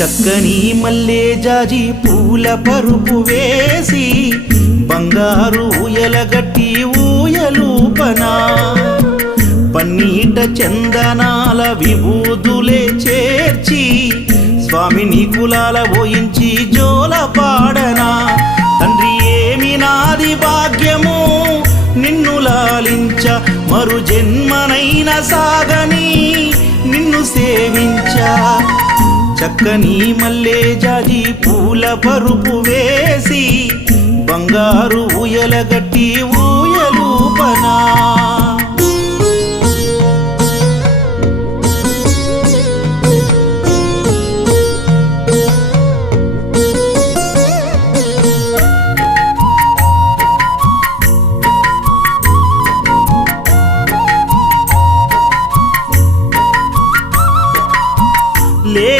చక్కని మల్లె జాజి పూల పరుపు వేసి బంగారు ఊయలగట్టి ఊయలూపనా పన్నీట చందనాల విభూదులే చేర్చి స్వామిని కులాల పోయించి జోల పాడనా తండ్రి ఏమి నాది భాగ్యము నిన్ను లాలించ మరు జన్మనైన సాగని నిన్ను సేవించా చక్కని మల్లె జాజి పూల పరుపు వేసి బంగారు ఊయలగట్టి ఊయలూపనా